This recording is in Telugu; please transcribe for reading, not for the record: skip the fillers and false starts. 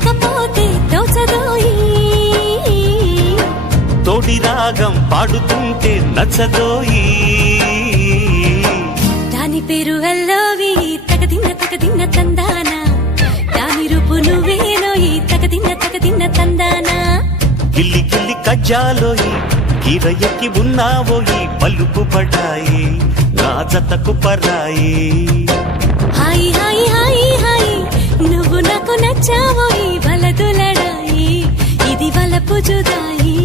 లేకపోతే తోచదోయి తోడి రాగం పాడుతుంటే నచ్చదోయి దాని పేరు అల్లోవి తగదిన్న తందాన దాని రూపు నువ్వేనోయి తగదిన్న తందాన గిల్లి గిల్లి కజ్జాలోయి గిర ఎక్కి ఉన్నావోయి పలుపు పడాయి నా జతకు పరాయి హాయి హాయి హాయి హాయి నువ్వు నాకు నచ్చావోయి వలదులడాయి ఇది వలపు జుదాయి